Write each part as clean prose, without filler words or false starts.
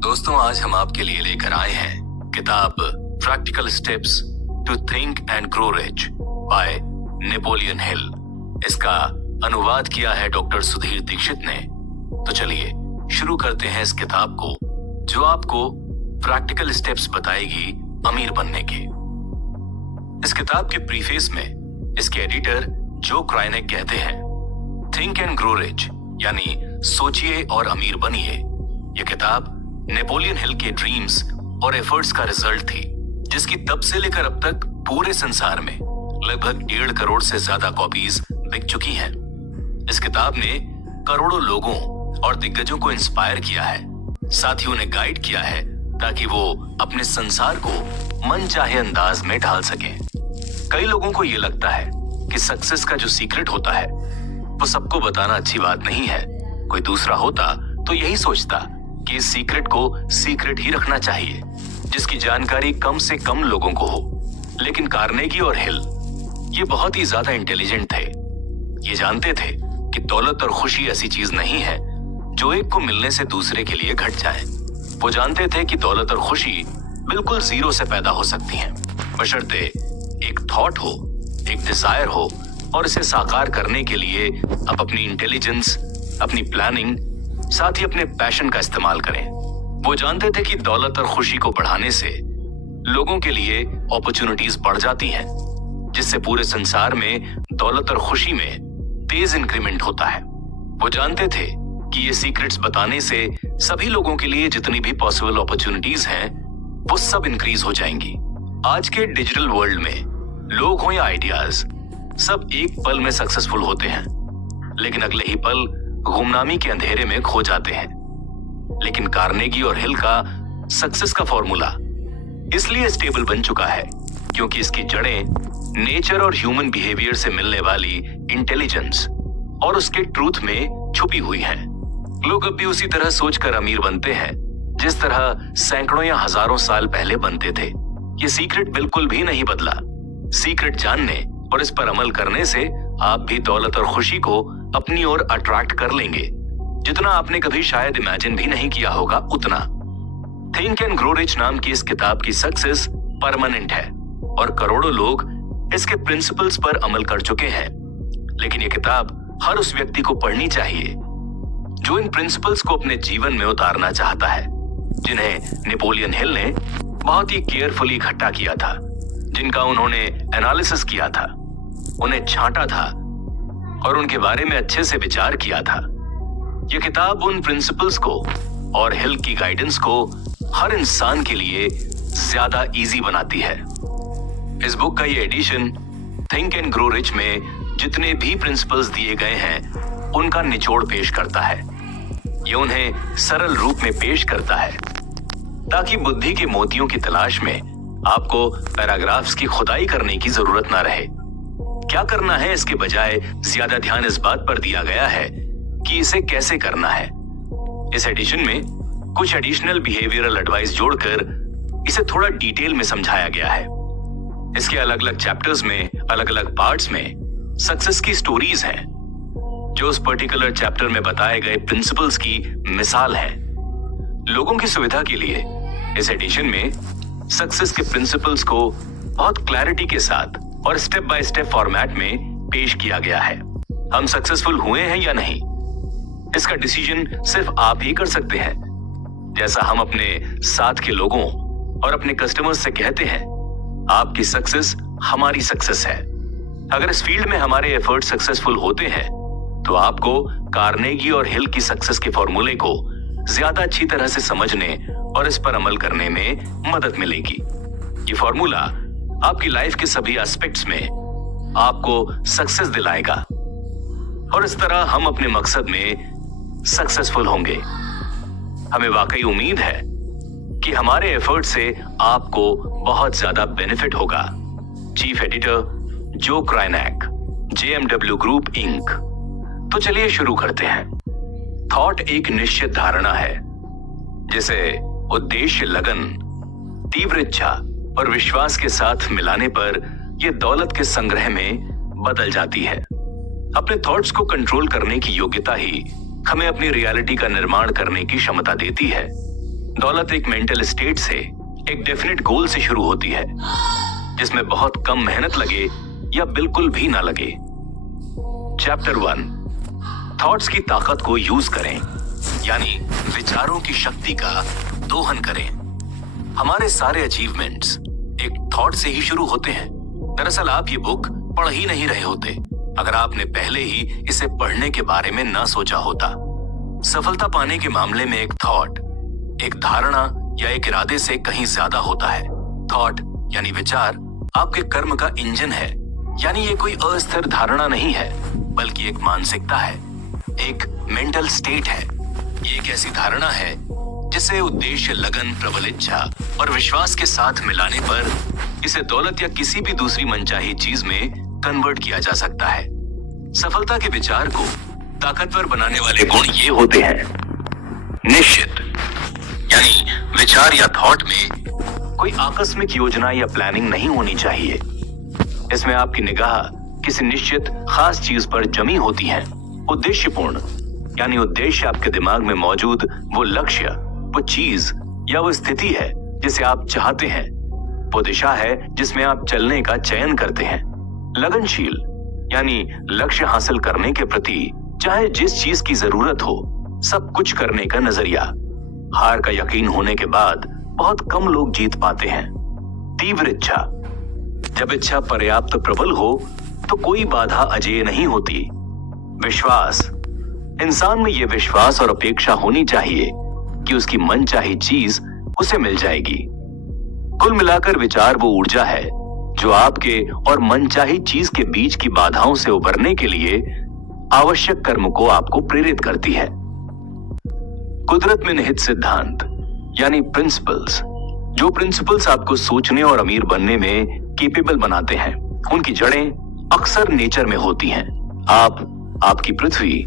दोस्तों, आज हम आपके लिए लेकर आए हैं किताब practical steps to think and grow rich by Napoleon Hill. इसका अनुवाद किया है डॉक्टर सुधीर दीक्षित ने। तो चलिए शुरू करते हैं इस किताब को, जो आपको प्रैक्टिकल स्टेप्स बताएगी अमीर बनने के। इस किताब के प्रीफेस में इसके एडिटर जो क्राइनेक कहते हैं, थिंक एंड ग्रो रिच यानी सोचिए और अमीर बनिए। यह किताब नेपोलियन हिल के ड्रीम्स और एफर्ट्स का रिजल्ट थी, जिसकी तब से लेकर अब तक पूरे संसार में लगभग 1.5 करोड़ से ज्यादा कॉपीज बिक चुकी हैं। इस किताब ने करोड़ों लोगों और दिग्गजों को इंस्पायर किया है, साथ ही उन्हें गाइड किया है ताकि वो अपने संसार को मनचाहे अंदाज में ढाल सकें। कई लोगों को ये लगता है कि सक्सेस का जो सीक्रेट होता है वो सबको बताना अच्छी बात नहीं है। कोई दूसरा होता तो यही सोचता कि इस सीक्रेट को सीक्रेट ही रखना चाहिए, जिसकी जानकारी कम से कम लोगों को हो। लेकिन कार्नेगी और हिल ये बहुत ही ज्यादा इंटेलिजेंट थे। ये जानते थे कि दौलत और खुशी ऐसी चीज नहीं है जो एक को मिलने से दूसरे के लिए घट जाए। वो जानते थे कि दौलत और खुशी बिल्कुल जीरो से पैदा हो सकती हैं, बशर्ते एक थॉट हो, एक डिजायर हो और इसे साकार करने के लिए आप अपनी इंटेलिजेंस, अपनी प्लानिंग, साथ ही अपने पैशन का इस्तेमाल करें। वो जानते थे कि दौलत और खुशी को बढ़ाने से लोगों के लिए अपॉर्चुनिटीज बढ़ जाती हैं, जिससे पूरे संसार में दौलत और खुशी में तेज इंक्रीमेंट होता है। वो जानते थे कि ये सीक्रेट्स बताने से सभी लोगों के लिए जितनी भी पॉसिबल अपॉर्चुनिटीज हैं वो सब इंक्रीज हो जाएंगी। आज के डिजिटल वर्ल्ड में लोग हो या आइडियाज, सब एक पल में सक्सेसफुल होते हैं, लेकिन अगले ही पल गुमनामी के अंधेरे में खो जाते हैं। लेकिन कार्नेगी और हिल का सक्सेस का फॉर्मूला इसलिए स्टेबल बन चुका है क्योंकि इसकी जड़ें नेचर और ह्यूमन बिहेवियर से मिलने वाली इंटेलिजेंस और उसके ट्रूथ में छुपी हुई हैं। लोग अब भी उसी तरह सोचकर अमीर बनते हैं जिस तरह सैकड़ों या हजारों साल पहले बनते थे। ये सीक्रेट बिल्कुल भी नहीं बदला। सीक्रेट जानने और इस पर अमल करने से आप भी दौलत और खुशी को अपनी ओर अट्रैक्ट कर लेंगे, जितना आपने कभी शायद इमेजिन भी नहीं किया होगा उतना। थिंक एंड ग्रो रिच नाम की इस किताब की सक्सेस परमानेंट है और करोड़ों लोग इसके प्रिंसिपल्स पर अमल कर चुके हैं। लेकिन ये किताब हर उस व्यक्ति को पढ़नी चाहिए जो इन प्रिंसिपल्स को अपने जीवन में उतारना चाहता है, जिन्हें नेपोलियन हिल ने बहुत ही केयरफुली इकट्ठा किया था, जिनका उन्होंने एनालिसिस किया था, उन्हें छांटा था और उनके बारे में अच्छे से विचार किया था। यह किताब उन प्रिंसिपल्स को और हिल की गाइडेंस को हर इंसान के लिए ज्यादा इजी बनाती है। इस बुक का ये edition think and grow rich में जितने भी प्रिंसिपल्स दिए गए हैं उनका निचोड़ पेश करता है। ये उन्हें सरल रूप में पेश करता है ताकि बुद्धि के मोतियों की तलाश में आपको पैराग्राफ्स की खुदाई करने की जरूरत ना रहे। क्या करना है इसके बजाय ज्यादा ध्यान इस बात पर दिया गया है कि इसे कैसे करना है। इस एडिशन में कुछ एडिशनल बिहेवियरल एडवाइस जोड़कर इसे थोड़ा डिटेल में समझाया गया है। इसके अलग अलग चैप्टर्स में, अलग अलग पार्ट्स में सक्सेस की स्टोरीज हैं, जो उस पर्टिकुलर चैप्टर में बताए गए प्रिंसिपल्स की मिसाल है। लोगों की सुविधा के लिए इस एडिशन में सक्सेस के प्रिंसिपल्स को बहुत क्लैरिटी के साथ और स्टेप बाय स्टेप फॉर्मेट में पेश किया गया है। हम सक्सेसफुल हुए हैं या नहीं, इसका डिसीजन सिर्फ आप ही कर सकते हैं। जैसा हम अपने साथ के लोगों और अपने कस्टमर्स से कहते हैं, आपकी सक्सेस हमारी सक्सेस है। अगर इस फील्ड में हमारे एफर्ट सक्सेसफुल होते हैं तो आपको कार्नेगी और हिल की सक्सेस के फॉर्मूले को ज्यादा अच्छी तरह से समझने और इस पर अमल करने में मदद मिलेगी। ये फॉर्मूला आपकी लाइफ के सभी एस्पेक्ट्स में आपको सक्सेस दिलाएगा और इस तरह हम अपने मकसद में सक्सेसफुल होंगे। हमें वाकई उम्मीद है कि हमारे एफर्ट से आपको बहुत ज्यादा बेनिफिट होगा। चीफ एडिटर जो क्राइनेक, JMW ग्रुप इंक। तो चलिए शुरू करते हैं। थॉट एक निश्चित धारणा है जिसे उद्देश्य, लगन, तीव्र इच्छा और विश्वास के साथ मिलाने पर यह दौलत के संग्रह में बदल जाती है। अपने थॉट्स को कंट्रोल करने की योग्यता ही हमें अपनी रियलिटी का निर्माण करने की क्षमता देती है। दौलत एक मेंटल स्टेट से, एक डेफिनेट गोल से शुरू होती है, जिसमें बहुत कम मेहनत लगे या बिल्कुल भी ना लगे। चैप्टर 1, थॉट्स की ताकत को यूज करें, यानी विचारों की शक्ति का दोहन करें। हमारे सारे अचीवमेंट्स एक थॉट से ही शुरू होते हैं। दरअसल आप ये बुक पढ़ ही नहीं रहे होते अगर आपने पहले ही इसे पढ़ने के बारे में ना सोचा होता। सफलता पाने के मामले में एक थॉट, एक धारणा या एक इरादे से कहीं ज्यादा होता है। थॉट यानी विचार आपके कर्म का इंजन है, यानी ये कोई अस्थिर धारणा नहीं है, बल्कि एक मानसिकता है, एक मेंटल स्टेट है। ये एक ऐसी धारणा है जिसे उद्देश्य, लगन, प्रबल इच्छा और विश्वास के साथ मिलाने पर इसे दौलत या किसी भी दूसरी मनचाही चीज में कन्वर्ट किया जा सकता है। सफलता के विचार को ताकतवर बनाने वाले गुण ये होते हैं। निश्चित, यानी विचार या थॉट में कोई आकस्मिक योजना या प्लानिंग नहीं होनी चाहिए। इसमें आपकी निगाह किसी निश्चित खास चीज पर जमी होती है। उद्देश्यपूर्ण, यानी उद्देश्य आपके दिमाग में मौजूद वो लक्ष्य, वो चीज या वो स्थिति है जिसे आप चाहते हैं। वो दिशा है जिसमें आप चलने का चयन करते हैं। लगनशील, यानी लक्ष्य हासिल करने के प्रति चाहे जिस चीज की जरूरत हो सब कुछ करने का नजरिया। हार का यकीन होने के बाद बहुत कम लोग जीत पाते हैं। तीव्र इच्छा, जब इच्छा पर्याप्त प्रबल हो तो कोई बाधा अजेय नहीं होती। विश्वास, इंसान में यह विश्वास और अपेक्षा होनी चाहिए कि उसकी मनचाही चीज उसे मिल जाएगी। कुल मिलाकर विचार वो ऊर्जा है जो आपके और मनचाही चीज के बीच की बाधाओं से उबरने के लिए आवश्यक कर्म को आपको प्रेरित करती है। कुदरत में निहित सिद्धांत, यानी प्रिंसिपल्स, जो प्रिंसिपल्स आपको सोचने और अमीर बनने में केपेबल बनाते हैं, उनकी जड़ें अक्सर नेचर में होती हैं। आप, आपकी पृथ्वी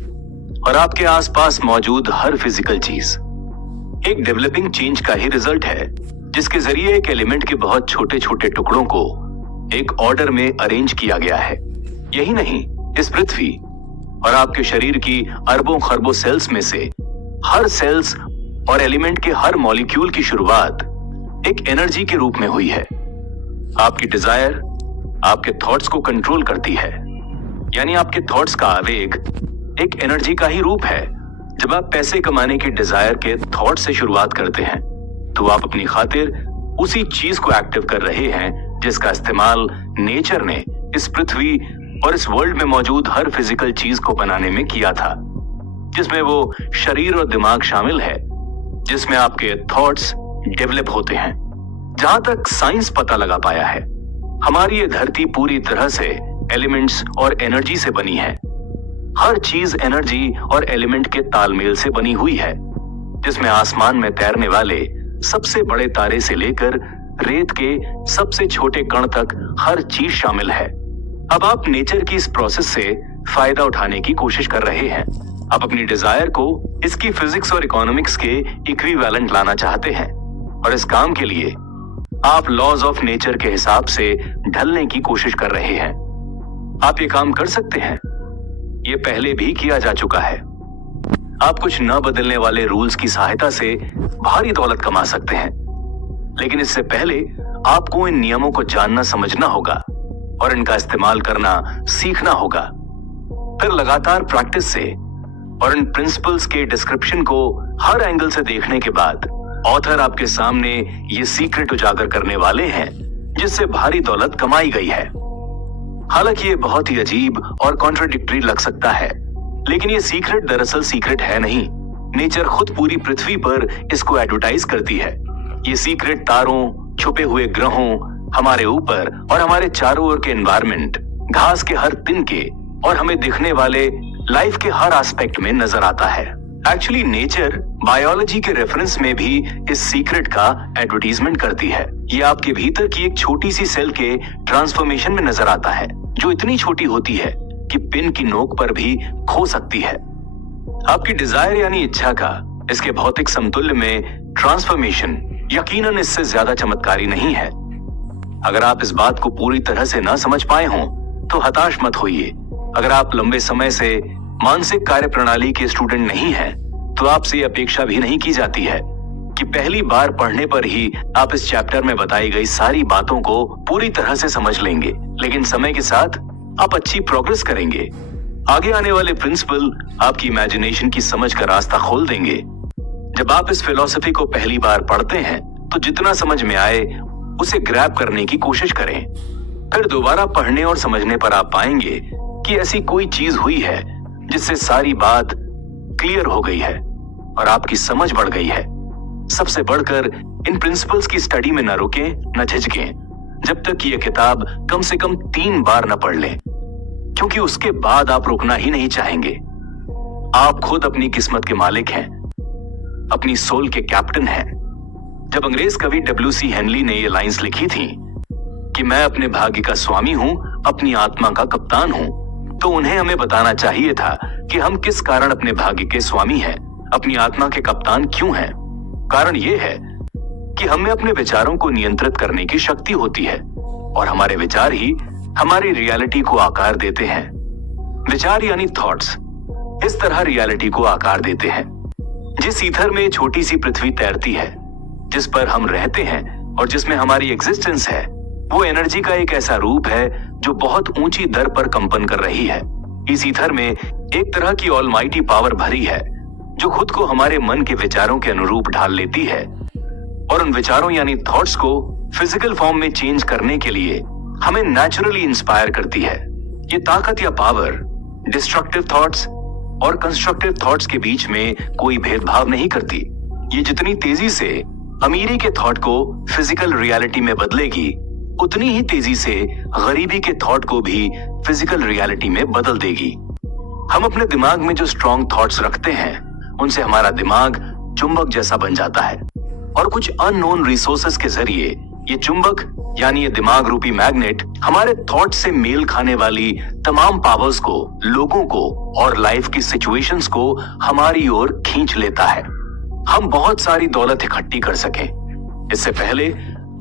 और आपके आसपास मौजूद हर फिजिकल चीज एक डेवलपिंग चेंज का ही रिजल्ट है, जिसके जरिए एक एलिमेंट के बहुत छोटे छोटे टुकड़ों को एक ऑर्डर में अरेंज किया गया है। यही नहीं, इस पृथ्वी और आपके शरीर की अरबों खरबों सेल्स में से हर सेल्स और एलिमेंट के हर मॉलिक्यूल की शुरुआत एक एनर्जी के रूप में हुई है। आपकी डिजायर आपके थॉट्स को कंट्रोल करती है, यानी आपके थॉट्स का आवेग एक एनर्जी का ही रूप है। जब आप पैसे कमाने की डिजायर के थॉट से शुरुआत करते हैं तो आप अपनी खातिर उसी चीज को एक्टिव कर रहे हैं जिसका इस्तेमाल नेचर ने इस पृथ्वी और इस वर्ल्ड में मौजूद हर फिजिकल चीज को बनाने में किया था, जिसमें वो शरीर और दिमाग शामिल है, जिसमें आपके थॉट्स डेवलप होते हैं। जहां तक साइंस पता लगा पाया है, हमारी ये धरती पूरी तरह से एलिमेंट्स और एनर्जी से बनी है। हर चीज एनर्जी और एलिमेंट के तालमेल से बनी हुई है, जिसमें आसमान में तैरने वाले सबसे बड़े तारे से लेकर रेत के सबसे छोटे कण तक हर चीज शामिल है। अब आप नेचर की इस प्रोसेस से फायदा उठाने की कोशिश कर रहे हैं। आप अपनी डिजायर को इसकी फिजिक्स और इकोनॉमिक्स के इक्विवेलेंट लाना चाहते हैं, और इस काम के लिए आप लॉज ऑफ नेचर के हिसाब से ढलने की कोशिश कर रहे हैं। आप ये काम कर सकते हैं, ये पहले भी किया जा चुका है। आप कुछ न बदलने वाले रूल्स की सहायता से भारी दौलत कमा सकते हैं, लेकिन इससे पहले आपको इन नियमों को जानना समझना होगा और इनका इस्तेमाल करना सीखना होगा। फिर लगातार प्रैक्टिस से और इन प्रिंसिपल्स के डिस्क्रिप्शन को हर एंगल से देखने के बाद ऑथर आपके सामने ये सीक्रेट उजागर करने वाले हैं जिससे भारी दौलत कमाई गई है। हालांकि ये बहुत ही अजीब और कॉन्ट्राडिक्टरी लग सकता है, लेकिन ये सीक्रेट दरअसल सीक्रेट है नहीं। नेचर खुद पूरी पृथ्वी पर इसको एडवर्टाइज करती है। ये सीक्रेट तारों, छुपे हुए ग्रहों, हमारे ऊपर और हमारे चारों ओर के एनवायरनमेंट, घास के हर तिनके और हमें दिखने वाले लाइफ के हर एस्पेक्ट में नजर आता है। एक्चुअली नेचर बायोलॉजी के रेफरेंस में भी इस सीक्रेट का एडवर्टीजमेंट करती है। ये आपके भीतर की एक छोटी सी सेल के ट्रांसफॉर्मेशन में नजर आता है, जो इतनी छोटी होती है कि पिन की नोक पर भी खो सकती है। आपकी डिजायर यानी इच्छा का इसके भौतिक समतुल्य में ट्रांसफॉर्मेशन यकीनन इससे ज्यादा चमत्कारी नहीं है। अगर आप इस बात को पूरी तरह से ना समझ पाए हों तो हताश मत होइए। अगर आप लंबे समय से मानसिक कार्य प्रणाली के स्टूडेंट नहीं हैं, तो आपसे अपेक्षा भी नहीं की जाती है कि पहली बार पढ़ने पर ही आप इस चैप्टर में बताई गई सारी बातों को पूरी तरह से समझ लेंगे, लेकिन समय के साथ आप अच्छी प्रोग्रेस करेंगे। आगे आने वाले प्रिंसिपल आपकी इमेजिनेशन की समझ का रास्ता खोल देंगे। जब आप इस फिलॉसफी को पहली बार पढ़ते हैं तो जितना समझ में आए उसे ग्रैब करने की कोशिश करें। फिर दोबारा पढ़ने और समझने पर आप पाएंगे कि ऐसी कोई चीज हुई है जिससे सारी बात क्लियर हो गई है और आपकी समझ बढ़ गई है। सबसे बढ़कर इन प्रिंसिपल्स की स्टडी में न रुकें, न झिझकें, जब तक ये किताब कम से कम 3 बार न पढ़ लें, क्योंकि उसके बाद आप रुकना ही नहीं चाहेंगे। आप खुद अपनी किस्मत के मालिक हैं, अपनी सोल के कैप्टन हैं। जब अंग्रेज कवि W.C. हेनली ने ये लाइंस लिखी थी कि मैं अपने भाग्य का स्वामी हूं, अपनी आत्मा का कप्तान हूं, तो उन्हें हमें बताना चाहिए था कि हम किस कारण अपने भाग्य के स्वामी हैं, अपनी आत्मा के कप्तान क्यों हैं। कारण ये है कि हमें अपने विचारों को नियंत्रित करने की शक्ति होती है और हमारे विचार ही हमारी रियलिटी को आकार देते हैं। विचार यानी थॉट्स इस तरह रियलिटी को आकार देते हैं। जिस ईथर में छोटी सी पृथ्वी तैरती है, जिस पर हम रहते हैं और जिसमें हमारी एग्जिस्टेंस है, वो एनर्जी का एक ऐसा रूप है जो बहुत ऊंची दर पर कंपन कर रही है। इस ईथर में एक तरह की ऑलमाइटी पावर भरी है जो खुद को हमारे मन के विचारों के अनुरूप ढाल लेती है और उन विचारों यानी थॉट्स को फिजिकल फॉर्म में चेंज करने के लिए हमें नेचुरली इंस्पायर करती है। ये ताकत या पावर डिस्ट्रक्टिव थॉट्स और कंस्ट्रक्टिव थॉट्स के बीच में कोई भेदभाव नहीं करती। ये जितनी तेजी से अमीरी के थॉट को फिजिकल रियलिटी में बदलेगी, उतनी ही तेजी से गरीबी के थॉट को भी फिजिकल रियलिटी में बदल देगी। हम अपने दिमाग में जो स्ट्रॉन्ग थॉट्स रखते हैं, उनसे हमारा दिमाग चुंबक जैसा बन जाता है और कुछ अननोन रिसोर्सेस के जरिए ये चुंबक यानी ये दिमाग रूपी मैग्नेट हमारे थॉट से मेल खाने वाली तमाम पावर्स को, लोगों को और लाइफ की सिचुएशंस को हमारी ओर खींच लेता है। हम बहुत सारी दौलत इकट्ठी कर सकें, इससे पहले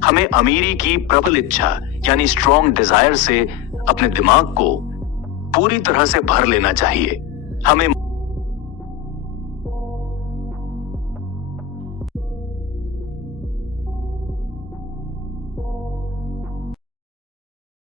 हमें अमीरी की प्रबल इच्छा यानी स्ट्रॉन्ग डिजायर से अपने दिमाग को पूरी तरह से भर लेना चाहिए। हमें